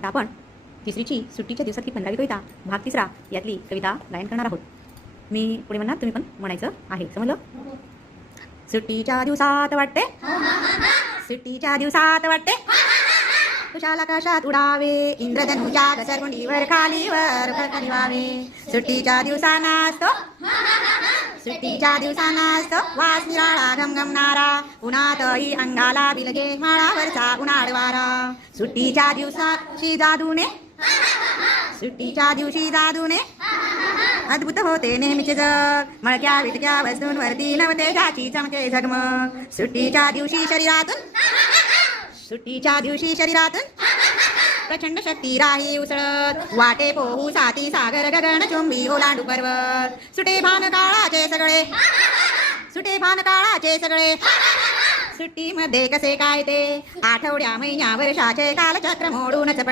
आता आपण तिसरीची सुट्टीच्या दिवसातली 15वी कविता भाग 3 यातली कविता गायन करणार आहोत. मी पुढे म्हणणार, तुम्ही पण म्हणायचं आहे. समजलं? सुट्टीच्या दिवसात वाटते, सुट्टीच्या दिवसात वाटते, कुशाल आकाशात उडावे, इंद्रधनुच्या घसरगुंडीवर खालीवर फरकणी व्हावे. सुट्टीच्या दिवसाना असतो, सुट्टीच्या दिवसाना असतो वास निराळा घमघमणारा, उन्हातही अंगाला बिलगे माळावरचा उन्हाळ वारा. सुट्टीच्या दिवसाची जादूने, सुट्टीच्या दिवशी जादूने अद्भुत होते नेहमीचे जग, मळक्या विटक्या वस्तूंवरती नवते जाची चमके झगमग. सुट्टीच्या दिवशी शरीरातून, सुट्टीच्या दिवशी शरीरातून प्रचंड शक्ती राही उसळत, वाटे पोहू साती सागर गगन चुंबी ओलांडू पर्वत. सुटे भान काळाचे सगळे, सुटे भान काळाचे सगळे, सुट्टीमध्ये कसे काय ते आठवड्या महिन्या वर्षाचे कालचक्र मोडूनच पड